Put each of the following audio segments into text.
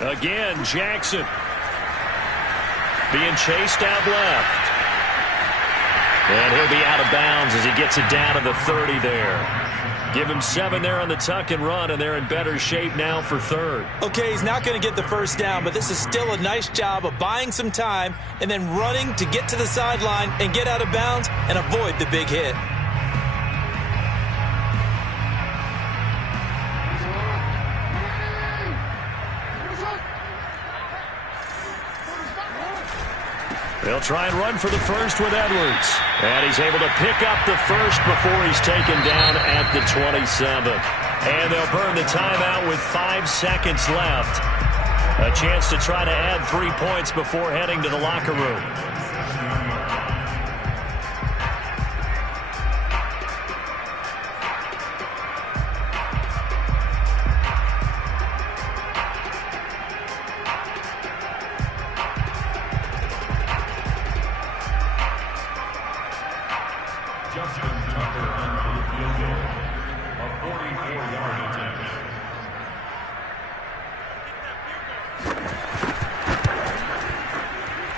Again, Jackson. Being chased out left. And he'll be out of bounds as he gets it down to the 30 there. Give him 7 there on the tuck and run, and they're in better shape now for third. Okay, he's not going to get the first down, but this is still a nice job of buying some time and then running to get to the sideline and get out of bounds and avoid the big hit. They'll try and run for the first with Edwards. And he's able to pick up the first before he's taken down at the 27. And they'll burn the timeout with 5 seconds left. A chance to try to add 3 points before heading to the locker room.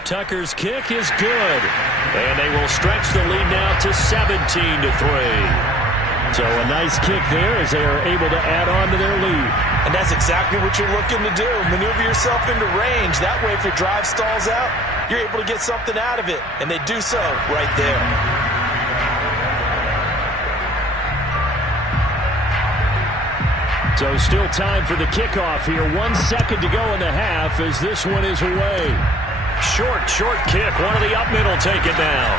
Tucker's kick is good. And they will stretch the lead now to 17-3. So a nice kick there as they are able to add on to their lead. And that's exactly what you're looking to do. Maneuver yourself into range. That way, if your drive stalls out, you're able to get something out of it. And they do so right there. So still time for the kickoff here. 1 second to go in the half as this one is away. Short kick. One of the up middle take it now.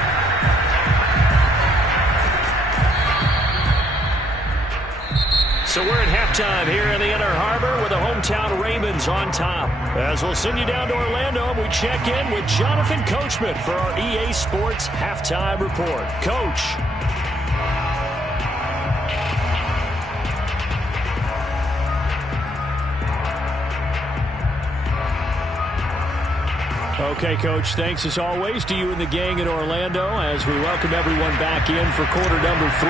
So we're at halftime here in the Inner Harbor with the hometown Ravens on top. As we'll send you down to Orlando, we check in with Jonathan Coachman for our EA Sports Halftime Report. Coach. Okay, Coach, thanks as always to you and the gang in Orlando as we welcome everyone back in for quarter number 3.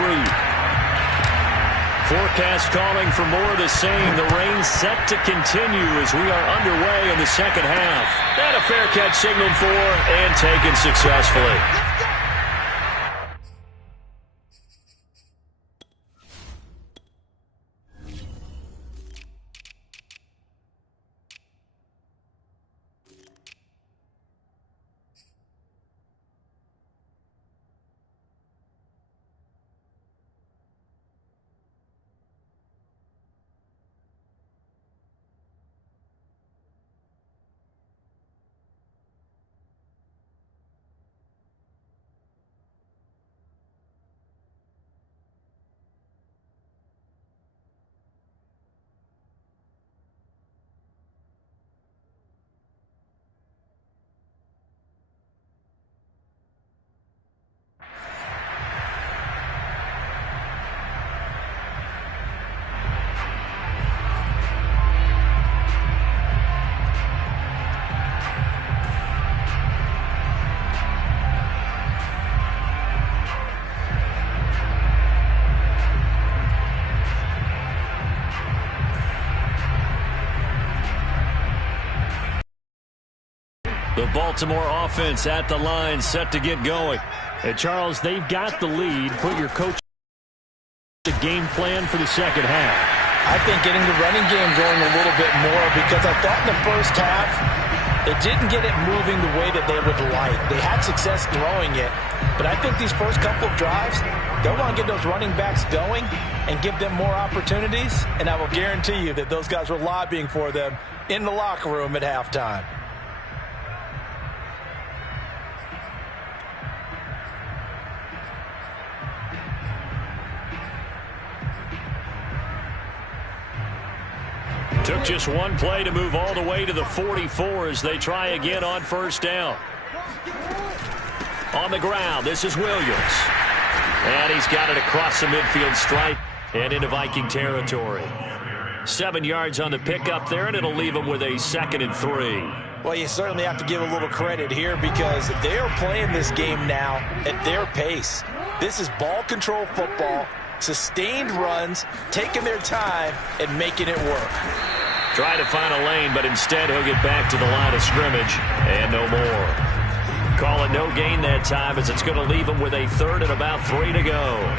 Forecast calling for more of the same. The rain set to continue as we are underway in the second half. And a fair catch signaled for and taken successfully. The Baltimore offense at the line, set to get going. And Charles, they've got the lead. Put your coach the game plan for the second half. I think getting the running game going a little bit more, because I thought in the first half they didn't get it moving the way that they would like. They had success throwing it, but I think these first couple of drives, they'll want to get those running backs going and give them more opportunities, and I will guarantee you that those guys were lobbying for them in the locker room at halftime. Took just one play to move all the way to the 44 as they try again on first down. On the ground, this is Williams. And he's got it across the midfield stripe and into Viking territory. 7 yards on the pickup there, and it'll leave him with a 2nd and 3. Well, you certainly have to give a little credit here because they are playing this game now at their pace. This is ball control football. Sustained runs, taking their time, and making it work. Try to find a lane, but instead he'll get back to the line of scrimmage and no more. Call it no gain that time as it's going to leave him with a third and about 3 to go.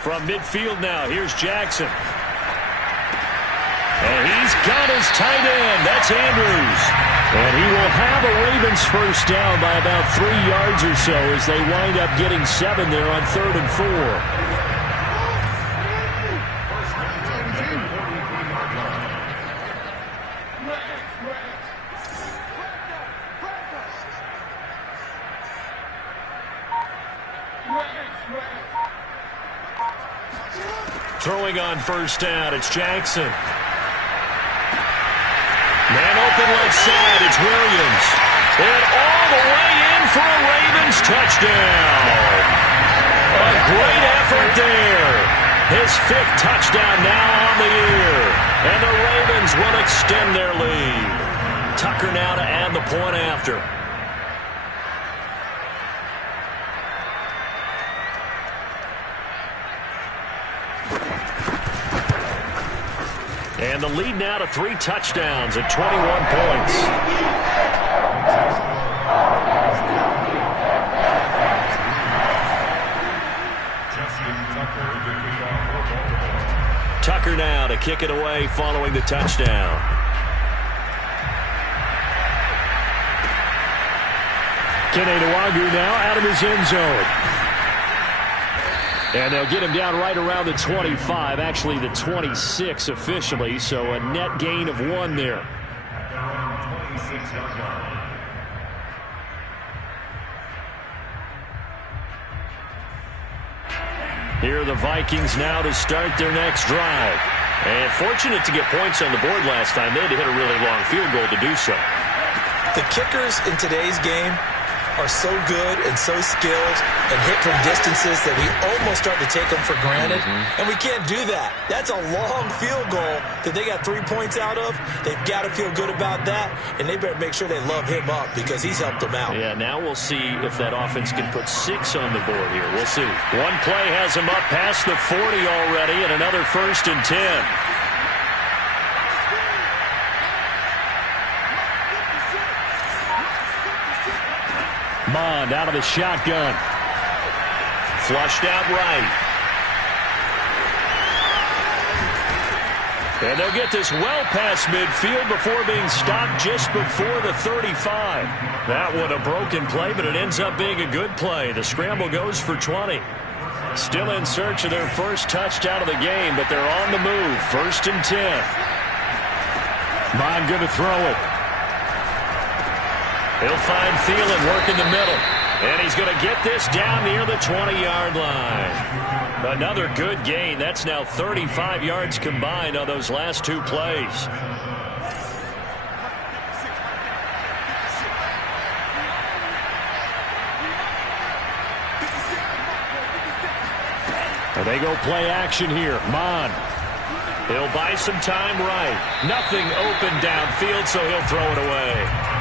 From midfield now, here's Jackson. And he's got his tight end. That's Andrews. And he will have a Ravens first down by about 3 yards or so as they wind up getting 7 there on 3rd and 4. Throwing on first down, it's Jackson. Man open left side, it's Williams. And all the way in for a Ravens touchdown. A great effort there. His 5th touchdown now on the year. And the Ravens will extend their lead. Tucker now to add the point after. And the lead now to 3 touchdowns at 21 points. Tucker now to kick it away following the touchdown. Kene Nwangwu now out of his end zone. And they'll get him down right around the 25, actually the 26 officially, so a net gain of 1 there. Here are the Vikings now to start their next drive. And fortunate to get points on the board last time. They had to hit a really long field goal to do so. The kickers in today's game are so good and so skilled and hit from distances that we almost start to take them for granted. And we can't do that. That's a long field goal that they got 3 points out of. They've got to feel good about that, and they better make sure they love him up because he's helped them out. Yeah, now we'll see if that offense can put 6 on the board here. We'll see. One play has him up past the 40 already, and another 1st and 10. Mond out of the shotgun. Flushed out right. And they'll get this well past midfield before being stopped just before the 35. That one a broken play, but it ends up being a good play. The scramble goes for 20. Still in search of their first touchdown of the game, but they're on the move. 1st and 10. Mond going to throw it. He'll find Thielen working the middle. And he's going to get this down near the 20-yard line. Another good gain. That's now 35 yards combined on those last 2 plays. And they go play action here. Mond. He'll buy some time right. Nothing open downfield, so he'll throw it away.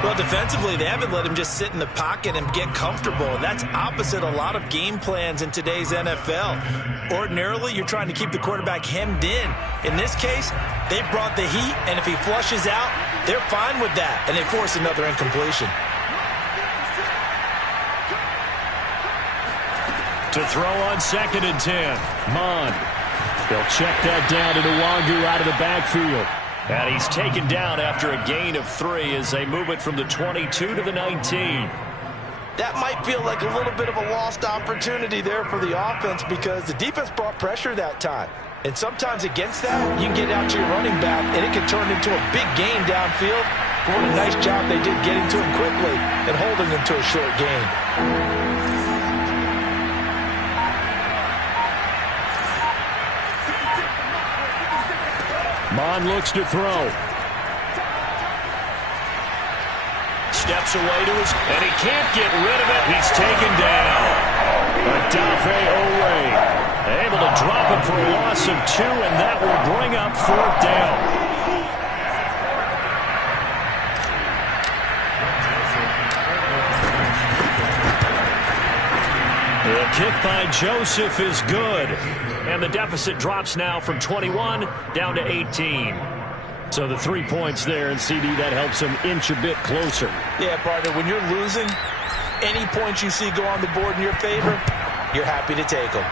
Well, defensively, they haven't let him just sit in the pocket and get comfortable. And that's opposite a lot of game plans in today's NFL. Ordinarily, you're trying to keep the quarterback hemmed in. In this case, they brought the heat, and if he flushes out, they're fine with that, and they force another incompletion. To throw on 2nd and 10. Mond. They'll check that down to Nwangwu out of the backfield. And he's taken down after a gain of 3 as they move it from the 22 to the 19. That might feel like a little bit of a lost opportunity there for the offense because the defense brought pressure that time. And sometimes against that, you can get out to your running back, and it can turn into a big gain downfield. But what a nice job they did getting to him quickly and holding him to a short gain. Mond looks to throw. Steps away to his, and he can't get rid of it. He's taken down. Adafe Oweh able to drop him for a loss of 2, and that will bring up 4th down. The kick by Joseph is good. And the deficit drops now from 21 down to 18. So the 3 points there, and CD, that helps them inch a bit closer. Yeah, partner, when you're losing, any points you see go on the board in your favor, you're happy to take them.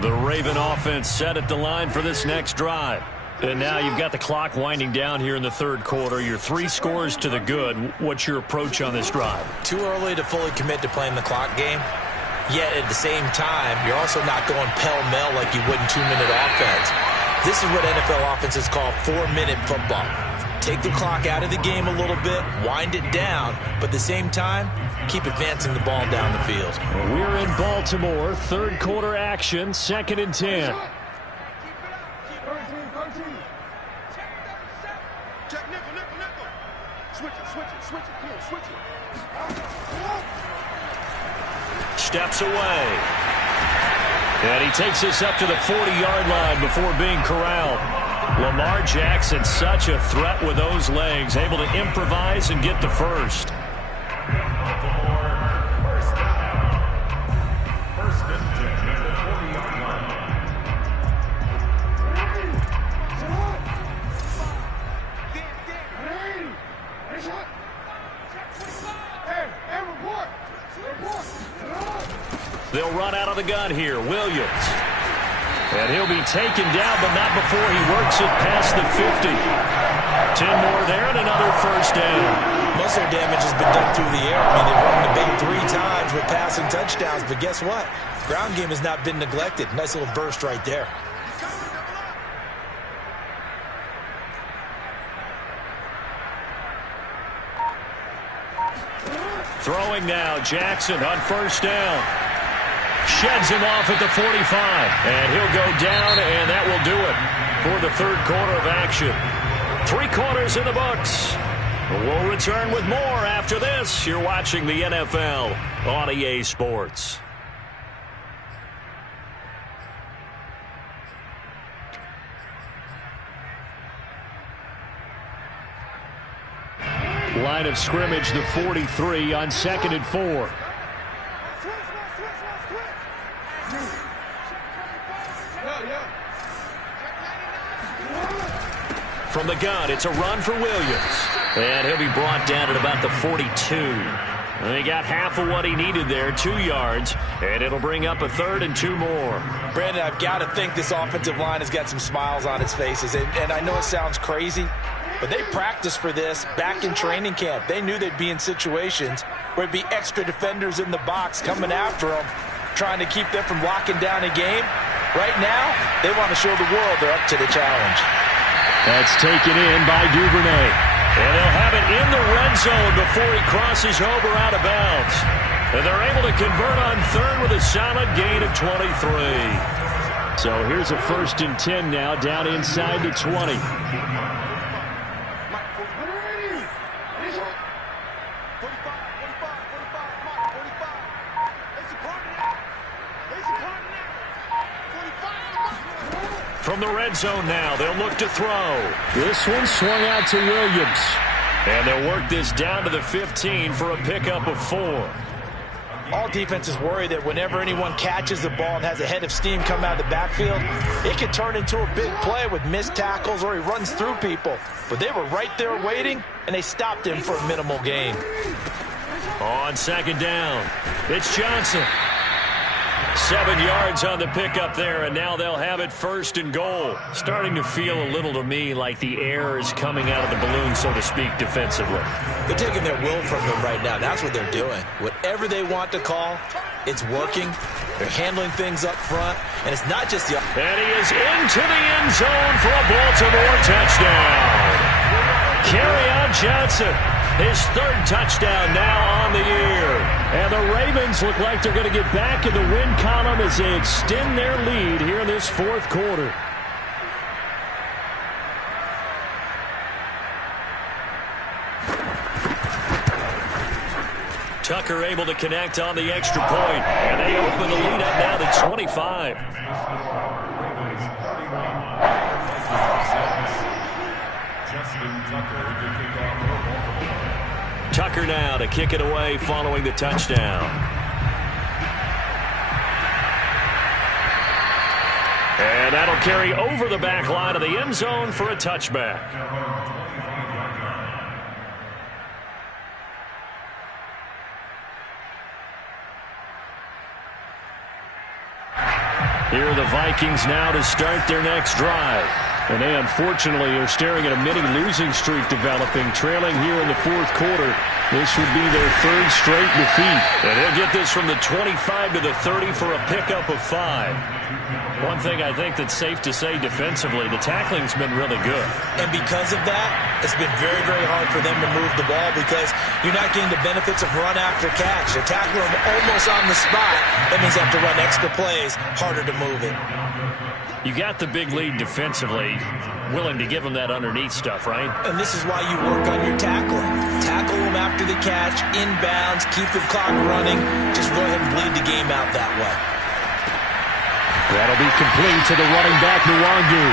The Raven offense set at the line for this next drive. And now you've got the clock winding down here in the 3rd quarter. You're 3 scores to the good. What's your approach on this drive? Too early to fully commit to playing the clock game. Yet at the same time, you're also not going pell-mell like you would in 2-minute offense. This is what NFL offenses call 4-minute football. Take the clock out of the game a little bit, wind it down, but at the same time, keep advancing the ball down the field. We're in Baltimore, 3rd quarter action, 2nd and 10. Steps away. And he takes us up to the 40-yard line before being corralled. Lamar Jackson, such a threat with those legs, able to improvise and get the first. They'll run out of the gun here. Williams. And he'll be taken down, but not before he works it past the 50. 10 more there and another first down. Most of their damage has been done through the air. I mean, they've run the big 3 times with passing touchdowns, but guess what? Ground game has not been neglected. Nice little burst right there. Throwing now, Jackson on first down. Sheds him off at the 45. And he'll go down, and that will do it for the 3rd quarter of action. 3 quarters in the books. We'll return with more after this. You're watching the NFL on EA Sports. Line of scrimmage, the 43 on 2nd and 4. From the gun, it's a run for Williams. And he'll be brought down at about the 42. And he got half of what he needed there, 2 yards. And it'll bring up a 3rd and 2 more. Brandon, I've got to think this offensive line has got some smiles on its faces. And I know it sounds crazy, but they practiced for this back in training camp. They knew they'd be in situations where it'd be extra defenders in the box coming after them, trying to keep them from locking down a game. Right now, they want to show the world they're up to the challenge. That's taken in by Duvernay. And they'll have it in the red zone before he crosses over out of bounds. And they're able to convert on 3rd with a solid gain of 23. So here's a 1st and 10 now, down inside the 20. From the red zone now, they'll look to throw. This one swung out to Williams. And they'll work this down to the 15 for a pickup of 4. All defenses worry that whenever anyone catches the ball and has a head of steam come out of the backfield, it can turn into a big play with missed tackles or he runs through people. But they were right there waiting, and they stopped him for a minimal gain. On 2nd down, it's Johnson. 7 yards on the pickup there, and now they'll have it 1st and goal. Starting to feel a little to me like the air is coming out of the balloon, so to speak, defensively. They're taking their will from them right now. That's what they're doing. Whatever they want to call, it's working. They're handling things up front, and it's not just the... And he is into the end zone for a Baltimore touchdown. Kerryon Johnson, his 3rd touchdown now on the year. And the Ravens look like they're going to get back in the win column as they extend their lead here in this 4th quarter. Tucker able to connect on the extra point, and they open the lead up now to 25. Tucker now to kick it away following the touchdown. And that'll carry over the back line of the end zone for a touchback. Here are the Vikings now to start their next drive. And they unfortunately are staring at a mini losing streak developing, trailing here in the 4th quarter. This would be their 3rd straight defeat. And they'll get this from the 25 to the 30 for a pickup of 5. One thing I think that's safe to say defensively, the tackling's been really good. And because of that, it's been very, very hard for them to move the ball because you're not getting the benefits of run after catch. You're tackling them almost on the spot. That means you have to run extra plays, harder to move it. You got the big lead defensively, willing to give them that underneath stuff, right? And this is why you work on your tackling. Tackle them after the catch, inbounds, keep the clock running. Just go ahead and bleed the game out that way. That'll be complete to the running back, Nwangu.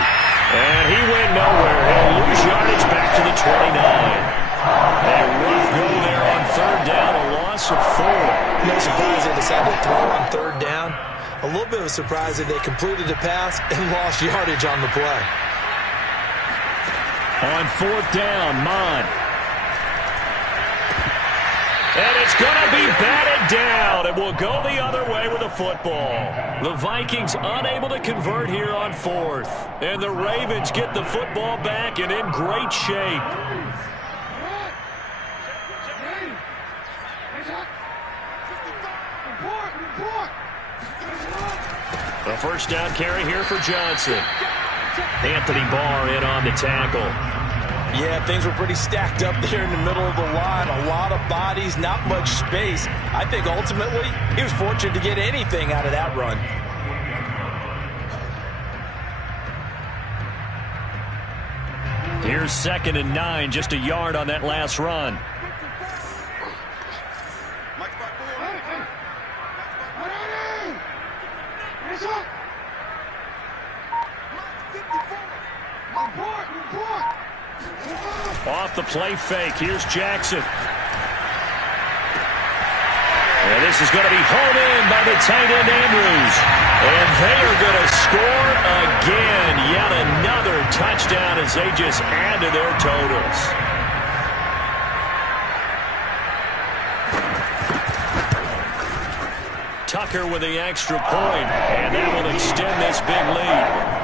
And he went nowhere. He'll lose yardage back to the 29. A rough go there on 3rd down, a loss of 4. No surprise they decided to throw on 3rd down. A little bit of a surprise that they completed the pass and lost yardage on the play. On 4th down, Mon. And it's going to be batted down. It will go the other way with the football. The Vikings unable to convert here on 4th. And the Ravens get the football back and in great shape. A 1st down carry here for Johnson. Anthony Barr in on the tackle. Yeah, things were pretty stacked up there in the middle of the line. A lot of bodies, not much space. I think ultimately he was fortunate to get anything out of that run. Here's 2nd and 9, just a yard on that last run. Off the play fake, here's Jackson. And this is going to be home in by the tight end Andrews. And they are going to score again. Yet another touchdown as they just add to their totals. Tucker with the extra point, and that will extend this big lead.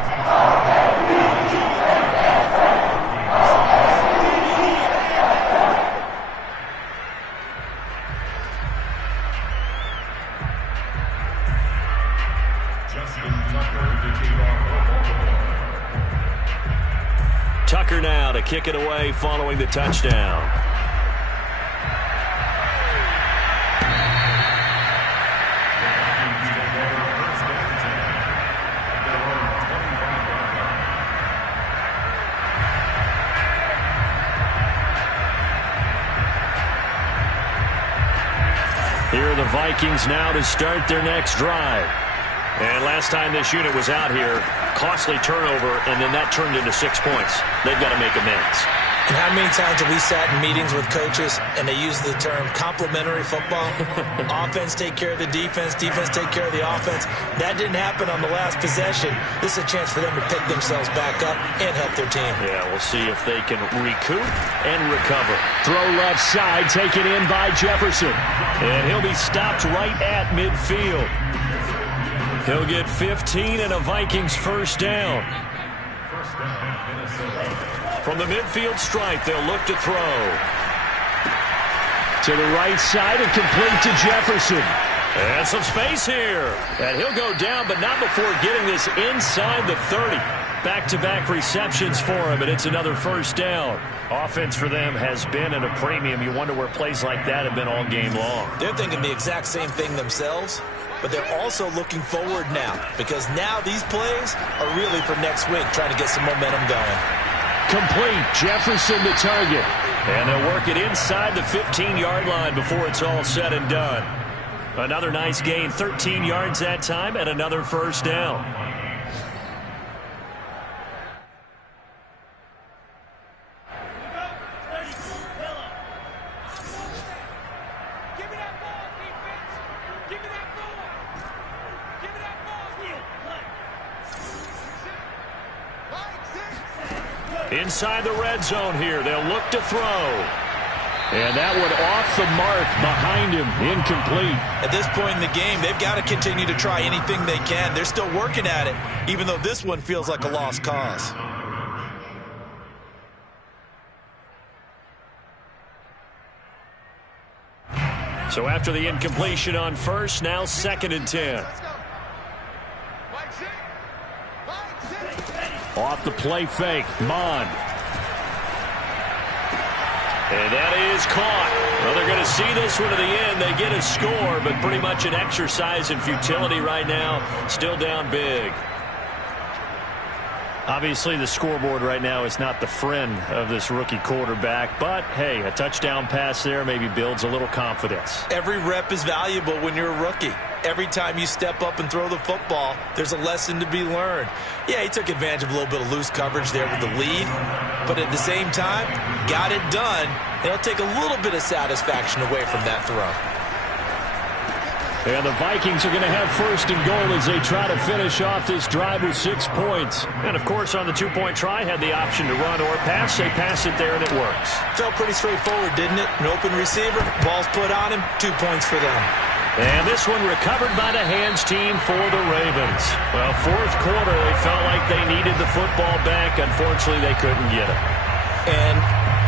Tucker now to kick it away following the touchdown. Here are the Vikings now to start their next drive. And last time this unit was out here, costly turnover, and then that turned into 6 points. They've got to make amends. And how many times have we sat in meetings with coaches and they use the term complementary football? Offense take care of the defense, defense take care of the offense. That didn't happen on the last possession. This is a chance for them to pick themselves back up and help their team. Yeah, we'll see if they can recoup and recover. Throw left side, taken in by Jefferson. And he'll be stopped right at midfield. He'll get 15 and a Vikings first down. From the midfield stripe, they'll look to throw. To the right side and complete to Jefferson. And some space here. And he'll go down, but not before getting this inside the 30. Back-to-back receptions for him, and it's another first down. Offense for them has been at a premium. You wonder where plays like that have been all game long. They're thinking the exact same thing themselves, but they're also looking forward now, because now these plays are really for next week, trying to get some momentum going. Complete. Jefferson the target. And they'll work it inside the 15-yard line before it's all said and done. Another nice gain, 13 yards that time, and another first down. Inside the red zone here, they'll look to throw. And that one off the mark behind him, incomplete. At this point in the game, they've got to continue to try anything they can. They're still working at it, even though this one feels like a lost cause. So after the incompletion on first, now 2nd and 10. Off the play fake, Mond. And that is caught. Well, they're going to see this one to the end. They get a score, but pretty much an exercise in futility right now. Still down big. Obviously, the scoreboard right now is not the friend of this rookie quarterback. But, hey, a touchdown pass there maybe builds a little confidence. Every rep is valuable when you're a rookie. Every time you step up and throw the football, there's a lesson to be learned. Yeah, he took advantage of a little bit of loose coverage there with the lead. But at the same time, got it done. They'll take a little bit of satisfaction away from that throw. And the Vikings are going to have 1st and goal as they try to finish off this drive with 6 points. And, of course, on the 2-point try, had the option to run or pass. They pass it there, and it works. Felt pretty straightforward, didn't it? An open receiver, ball's put on him, 2 points for them. And this one recovered by the hands team for the Ravens. Well, 4th quarter, they felt like they needed the football back. Unfortunately, they couldn't get it. And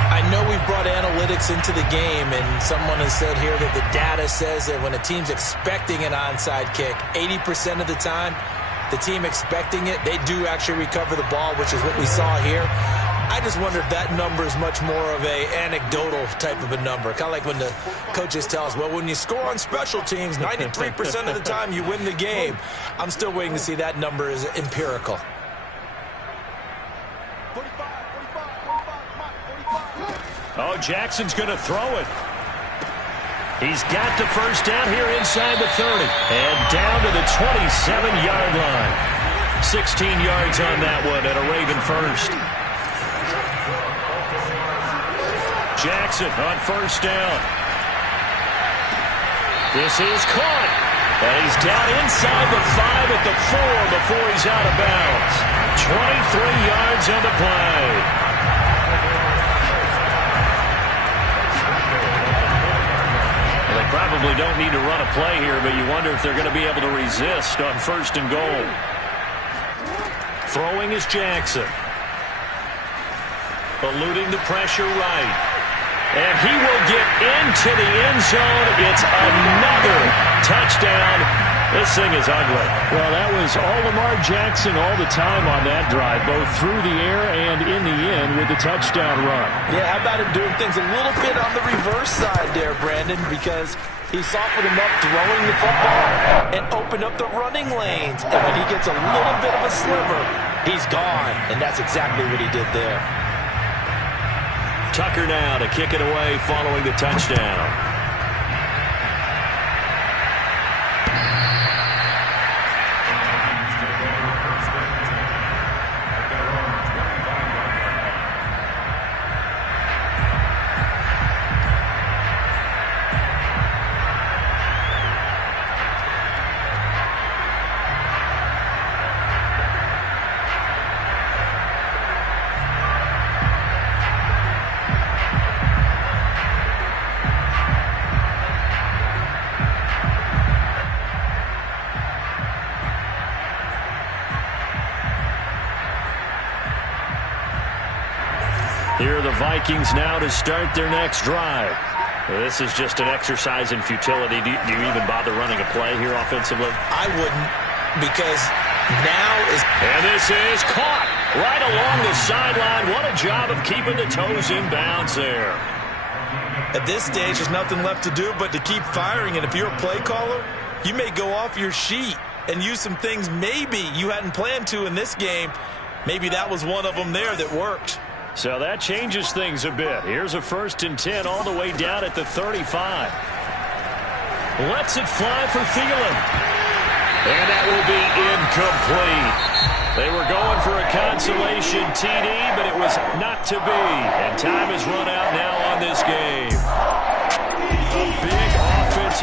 I know we've brought analytics into the game, and someone has said here that the data says that when a team's expecting an onside kick, 80% of the time, the team expecting it, they do actually recover the ball, which is what we saw here. I just wonder if that number is much more of a anecdotal type of a number. Kind of like when the coaches tell us, well, when you score on special teams, 93% of the time you win the game. I'm still waiting to see that number is empirical. Oh, Jackson's going to throw it. He's got the first down here inside the 30. And down to the 27-yard line. 16 yards on that one and a Raven first. Jackson on first down. This is caught. And he's down inside the 5 at the 4 before he's out of bounds. 23 yards on the play. Well, they probably don't need to run a play here, but you wonder if they're going to be able to resist on 1st and goal. Throwing is Jackson. Eluding the pressure right. And he will get into the end zone. It's another touchdown. This thing is ugly. Well, that was all Lamar Jackson all the time on that drive, both through the air and in the end with the touchdown run. Yeah, how about him doing things a little bit on the reverse side there, Brandon, because he softened him up throwing the football and opened up the running lanes. And when he gets a little bit of a sliver, he's gone. And that's exactly what he did there. Tucker now to kick it away following the touchdown. Here are the Vikings now to start their next drive. This is just an exercise in futility. Do you even bother running a play here offensively? I wouldn't, because now is... And this is caught right along the sideline. What a job of keeping the toes in bounds there. At this stage, there's nothing left to do but to keep firing. And if you're a play caller, you may go off your sheet and use some things maybe you hadn't planned to in this game. Maybe that was one of them there that worked. So that changes things a bit. Here's a 1st and 10 all the way down at the 35. Lets it fly for Thielen. And that will be incomplete. They were going for a consolation TD, but it was not to be. And time has run out now on this game.